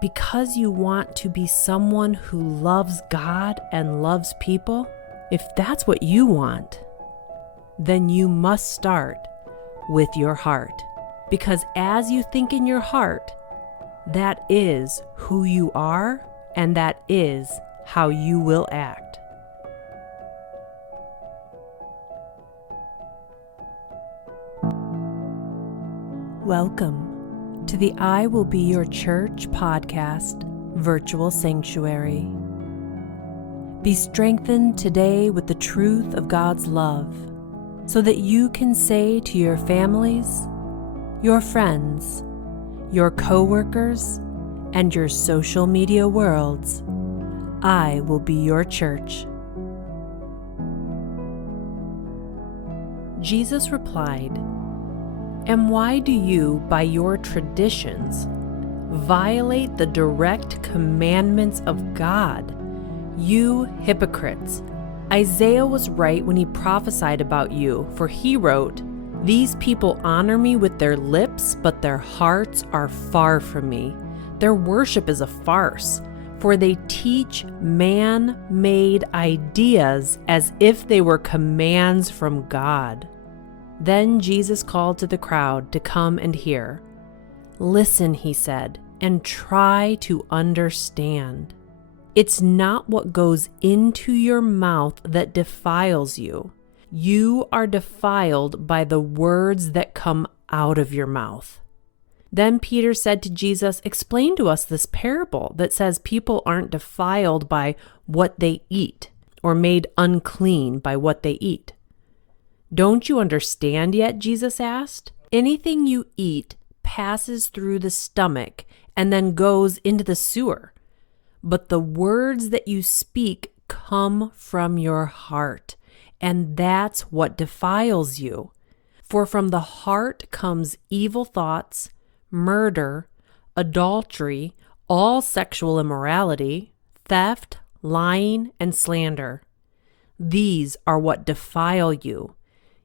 because you want to be someone who loves God and loves people, if that's what you want, then you must start with your heart. Because as you think in your heart, that is who you are, and that is how you will act. Welcome to the I Will Be Your Church podcast virtual sanctuary. Be strengthened today with the truth of God's love, so that you can say to your families, your friends, your co-workers, and your social media worlds, I will be your church. Jesus replied, "And why do you, by your traditions, violate the direct commandments of God? You hypocrites! Isaiah was right when he prophesied about you, for he wrote, 'These people honor me with their lips, but their hearts are far from me. Their worship is a farce, for they teach man-made ideas as if they were commands from God.'" Then Jesus called to the crowd to come and hear. "Listen," he said, "and try to understand. It's not what goes into your mouth that defiles you. You are defiled by the words that come out of your mouth." Then Peter said to Jesus, "Explain to us this parable that says people aren't defiled by what they eat or made unclean by what they eat." "Don't you understand yet?" Jesus asked. "Anything you eat passes through the stomach and then goes into the sewer. But the words that you speak come from your heart, and that's what defiles you. For from the heart comes evil thoughts, murder, adultery, all sexual immorality, theft, lying, and slander. These are what defile you.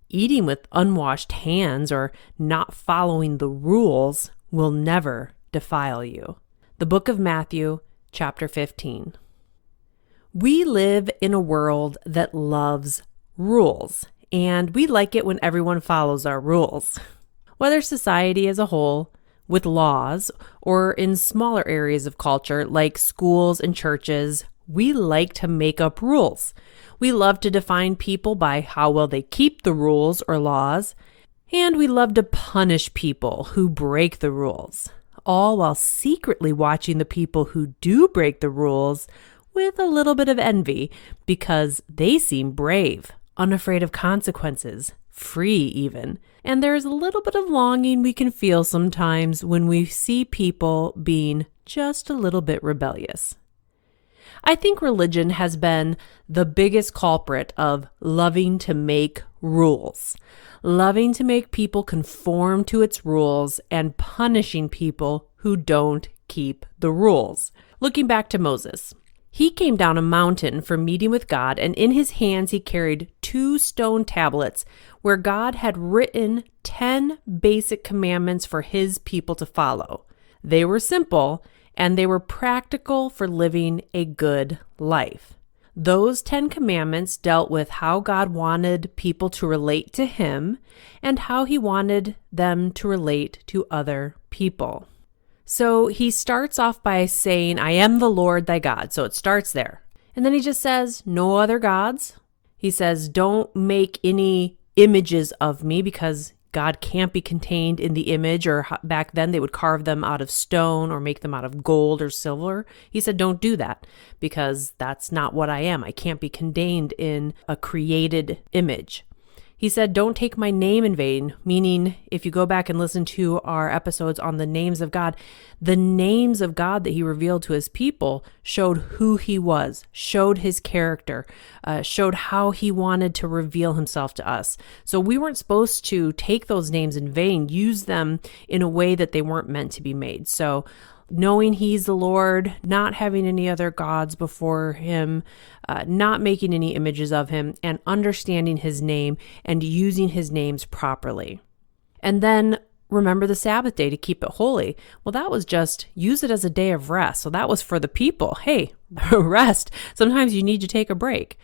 Eating with unwashed hands or not following the rules will never defile you." The book of Matthew, chapter 15. We live in a world that loves rules, and we like it when everyone follows our rules. Whether society as a whole, with laws, or in smaller areas of culture like schools and churches, we like to make up rules. We love to define people by how well they keep the rules or laws, and we love to punish people who break the rules, all while secretly watching the people who do break the rules with a little bit of envy because they seem brave, unafraid of consequences, free even. And there's a little bit of longing we can feel sometimes when we see people being just a little bit rebellious. I think religion has been the biggest culprit of loving to make rules, loving to make people conform to its rules and punishing people who don't keep the rules. Looking back to Moses, he came down a mountain for meeting with God, and in his hands he carried 2 stone tablets where God had written 10 basic commandments for his people to follow. They were simple, and they were practical for living a good life. Those 10 commandments dealt with how God wanted people to relate to him and how he wanted them to relate to other people. So he starts off by saying, "I am the Lord thy God." So it starts there. And then he just says, "No other gods." He says, "Don't make any images of me," because God can't be contained in the image, or back then they would carve them out of stone or make them out of gold or silver. He said, "Don't do that, because that's not what I am. I can't be contained in a created image." He said, "Don't take my name in vain," meaning if you go back and listen to our episodes on the names of God, the names of God that he revealed to his people showed who he was, showed his character, showed how he wanted to reveal himself to us. So we weren't supposed to take those names in vain, use them in a way that they weren't meant to be made. So knowing he's the Lord, not having any other gods before him, not making any images of him, and understanding his name and using his names properly. And then remember the Sabbath day to keep it holy. Well, that was just use it as a day of rest. So that was for the people. Hey, rest. Sometimes you need to take a break.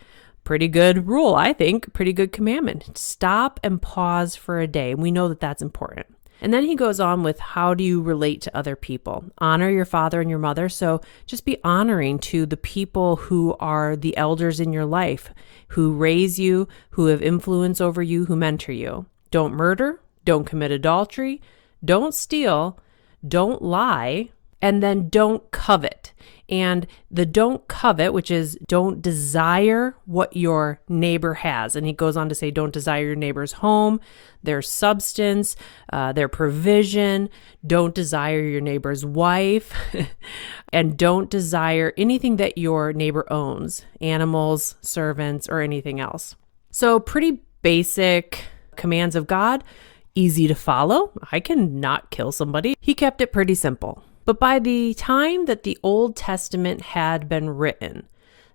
Pretty good rule, I think. Pretty good commandment. Stop and pause for a day. And we know that that's important. And then he goes on with how do you relate to other people? Honor your father and your mother. So just be honoring to the people who are the elders in your life, who raise you, who have influence over you, who mentor you. Don't murder, don't commit adultery, don't steal, don't lie, and then don't covet. And the don't covet, which is don't desire what your neighbor has. And he goes on to say, don't desire your neighbor's home, their substance, their provision. Don't desire your neighbor's wife. And don't desire anything that your neighbor owns, animals, servants, or anything else. So pretty basic commands of God, easy to follow. I can not kill somebody. He kept it pretty simple. But by the time that the Old Testament had been written,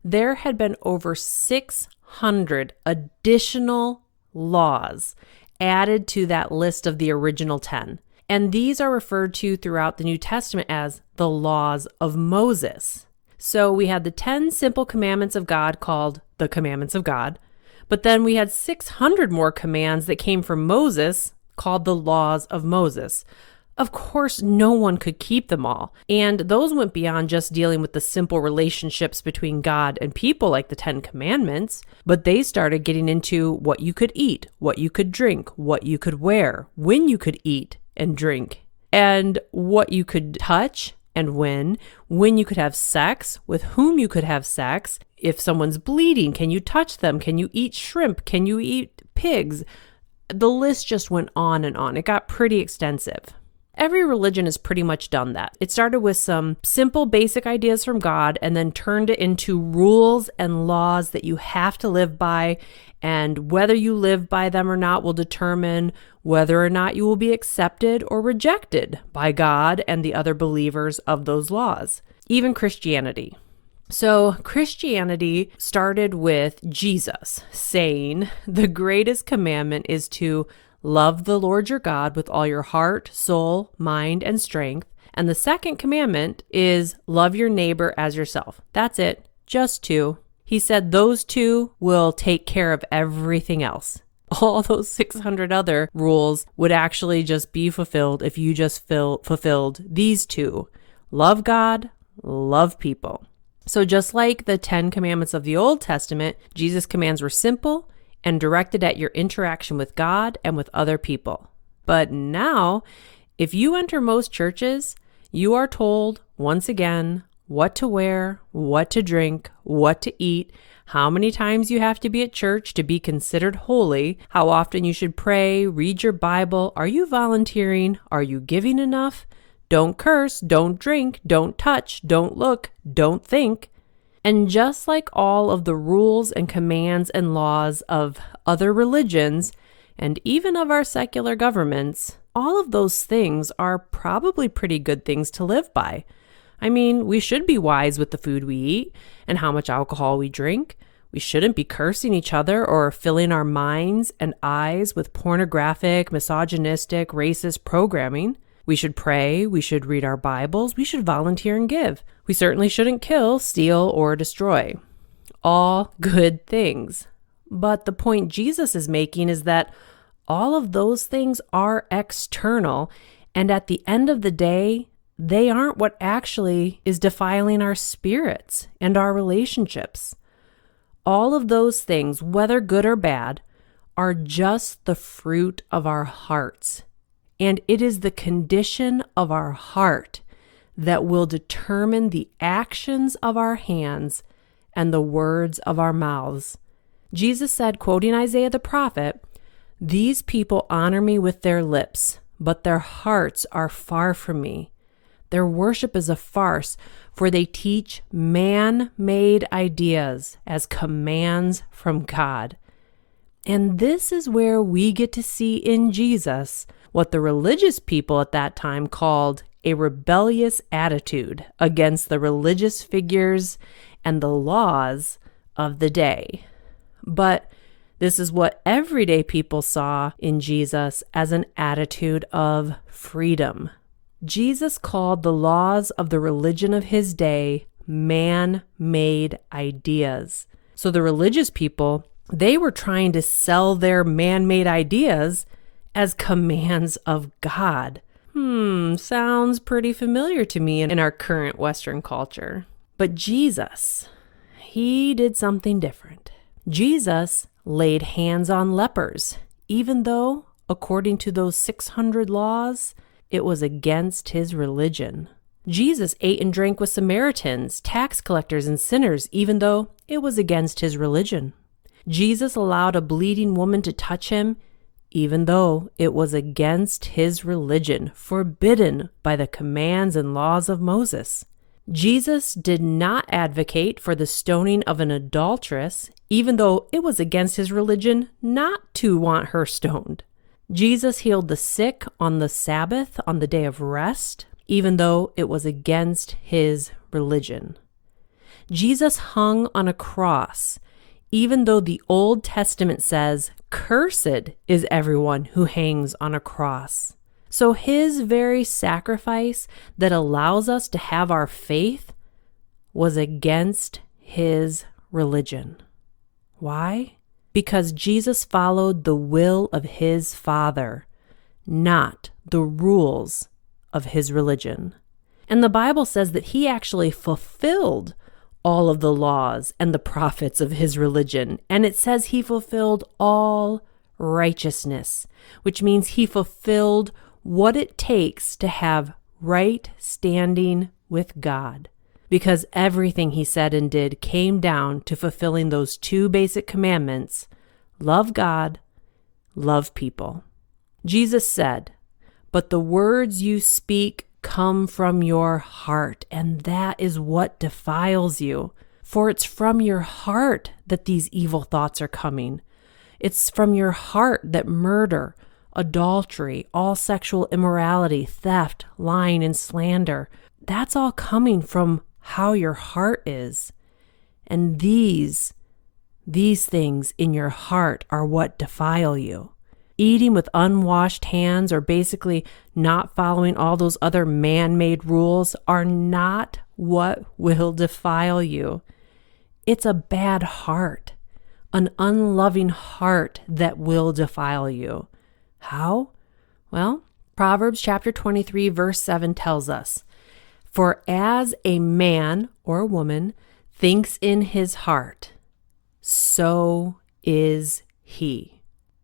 there had been over 600 additional laws added to that list of the original 10. And these are referred to throughout the New Testament as the laws of Moses. So we had the 10 simple commandments of God called the commandments of God. But then we had 600 more commands that came from Moses called the laws of Moses. Of course, no one could keep them all. And those went beyond just dealing with the simple relationships between God and people like the 10 Commandments, but they started getting into what you could eat, what you could drink, what you could wear, when you could eat and drink, and what you could touch and when you could have sex, with whom you could have sex. If someone's bleeding, can you touch them? Can you eat shrimp? Can you eat pigs? The list just went on and on. It got pretty extensive. Every religion has pretty much done that. It started with some simple, basic ideas from God and then turned it into rules and laws that you have to live by. And whether you live by them or not will determine whether or not you will be accepted or rejected by God and the other believers of those laws. Even Christianity. So Christianity started with Jesus saying the greatest commandment is to love the Lord your God with all your heart, soul, mind, and strength. And the second commandment is love your neighbor as yourself. That's it. Just two. He said those two will take care of everything else. All those 600 other rules would actually just be fulfilled if you just fulfilled these two. Love God, love people. So just like the 10 commandments of the Old Testament, Jesus' commands were simple and directed at your interaction with God and with other people. But now, if you enter most churches, you are told, once again, what to wear, what to drink, what to eat, how many times you have to be at church to be considered holy, how often you should pray, read your Bible, are you volunteering, are you giving enough, don't curse, don't drink, don't touch, don't look, don't think. And just like all of the rules and commands and laws of other religions, and even of our secular governments, all of those things are probably pretty good things to live by. I mean, we should be wise with the food we eat and how much alcohol we drink. We shouldn't be cursing each other or filling our minds and eyes with pornographic, misogynistic, racist programming. We should pray, we should read our Bibles, we should volunteer and give. We certainly shouldn't kill, steal, or destroy. All good things. But the point Jesus is making is that all of those things are external, and at the end of the day, they aren't what actually is defiling our spirits and our relationships. All of those things, whether good or bad, are just the fruit of our hearts. And it is the condition of our heart that will determine the actions of our hands and the words of our mouths. Jesus said, quoting Isaiah the prophet, "These people honor me with their lips, but their hearts are far from me. Their worship is a farce, for they teach man-made ideas as commands from God." And this is where we get to see in Jesus what the religious people at that time called a rebellious attitude against the religious figures and the laws of the day. But This is what everyday people saw in Jesus as an attitude of freedom. Jesus called the laws of the religion of his day man-made ideas. So the religious people, they were trying to sell their man-made ideas as commands of God. Sounds pretty familiar to me in our current Western culture. But Jesus, he did something different. Jesus laid hands on lepers, even though, according to those 600 laws, it was against his religion. Jesus ate and drank with Samaritans, tax collectors, and sinners, even though it was against his religion. Jesus allowed a bleeding woman to touch him, even though it was against his religion, forbidden by the commands and laws of Moses. Jesus did not advocate for the stoning of an adulteress, even though it was against his religion not to want her stoned. Jesus healed the sick on the Sabbath, on the day of rest, even though it was against his religion. Jesus hung on a cross, even though the Old Testament says, "Cursed is everyone who hangs on a cross." So his very sacrifice that allows us to have our faith was against his religion. Why? Because Jesus followed the will of his Father, not the rules of his religion. And the Bible says that he actually fulfilled all of the laws and the prophets of his religion. And it says he fulfilled all righteousness, which means he fulfilled what it takes to have right standing with God. Because everything he said and did came down to fulfilling those two basic commandments: love God, love people. Jesus said, "But the words you speak come from your heart, and that is what defiles you. For it's from your heart that these evil thoughts are coming. It's from your heart that murder, adultery, all sexual immorality, theft, lying, and slander, that's all coming from how your heart is. And these things in your heart are what defile you." Eating with unwashed hands, or basically not following all those other man-made rules, are not what will defile you. It's a bad heart, an unloving heart that will defile you. How? Well, Proverbs chapter 23, verse 7 tells us, "For as a man or woman thinks in his heart, so is he."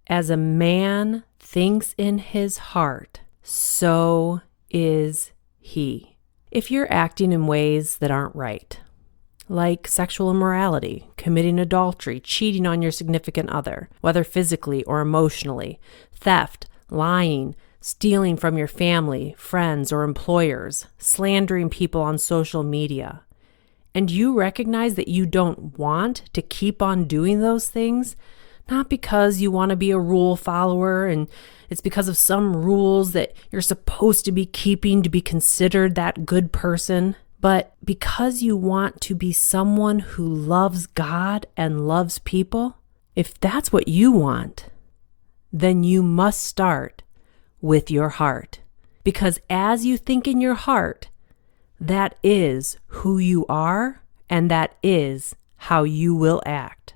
As a man thinks in his heart, so is he. If you're acting in ways that aren't right, like sexual immorality, committing adultery, cheating on your significant other, whether physically or emotionally, theft, lying, stealing from your family, friends, or employers, slandering people on social media, and you recognize that you don't want to keep on doing those things, not because you want to be a rule follower and it's because of some rules that you're supposed to be keeping to be considered that good person, but because you want to be someone who loves God and loves people. If that's what you want, then you must start with your heart. Because as you think in your heart, that is who you are, and that is how you will act.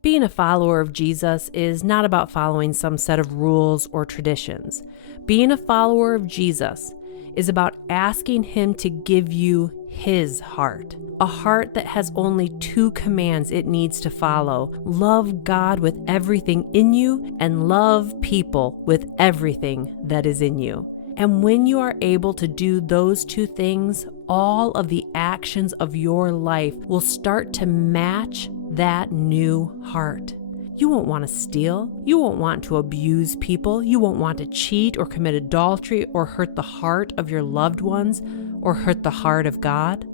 Being a follower of Jesus is not about following some set of rules or traditions. Being a follower of Jesus is about asking him to give you his heart, a heart that has only two commands it needs to follow: love God with everything in you and love people with everything that is in you. And when you are able to do those two things, all of the actions of your life will start to match that new heart. You won't want to steal. You won't want to abuse people. You won't want to cheat or commit adultery or hurt the heart of your loved ones or hurt the heart of God.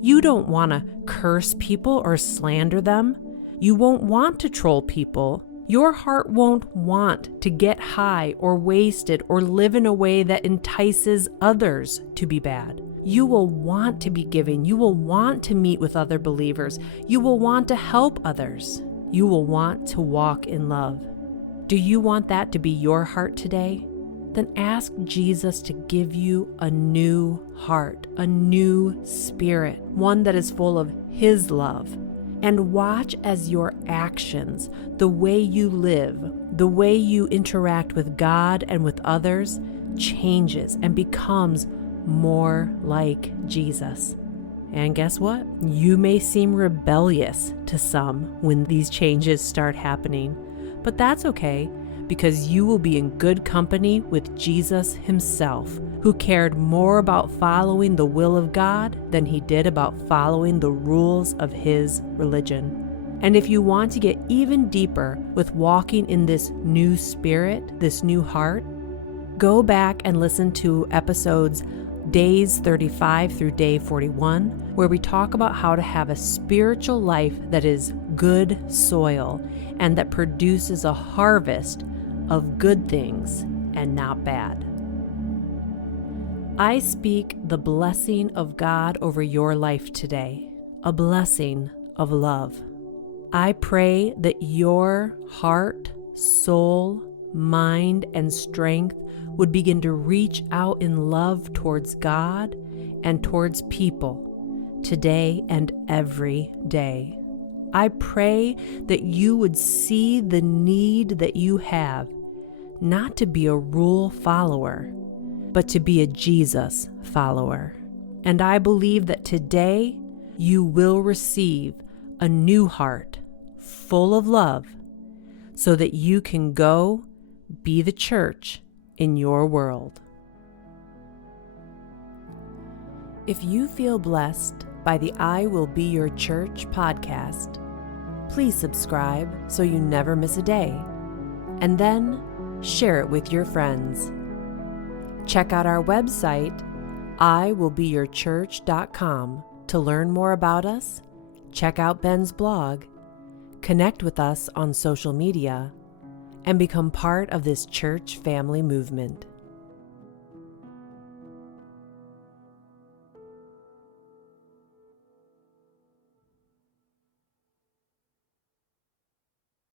You don't want to curse people or slander them. You won't want to troll people. Your heart won't want to get high or wasted or live in a way that entices others to be bad. You will want to be giving. You will want to meet with other believers. You will want to help others. you will want to walk in love. Do you want that to be your heart today? Then ask Jesus to give you a new heart, a new spirit, one that is full of His love. And watch as your actions, the way you live, the way you interact with God and with others, changes and becomes more like Jesus. And guess what? You may seem rebellious to some when these changes start happening, but that's okay, because you will be in good company with Jesus Himself, who cared more about following the will of God than He did about following the rules of His religion. And if you want to get even deeper with walking in this new spirit, this new heart, go back and listen to episodes days 35 through day 41, where we talk about how to have a spiritual life that is good soil and that produces a harvest of good things and not bad. I speak the blessing of God over your life today, a blessing of love. I pray that your heart, soul, mind, and strength would begin to reach out in love towards God and towards people today and every day. I pray that you would see the need that you have, not to be a rule follower, but to be a Jesus follower. And I believe that today you will receive a new heart full of love so that you can go be the church in your world. If you feel blessed by the I Will Be Your Church podcast, please subscribe so you never miss a day, and then share it with your friends. Check out our website, iwillbeyourchurch.com, to learn more about us, check out Ben's blog, connect with us on social media, and become part of this church family movement.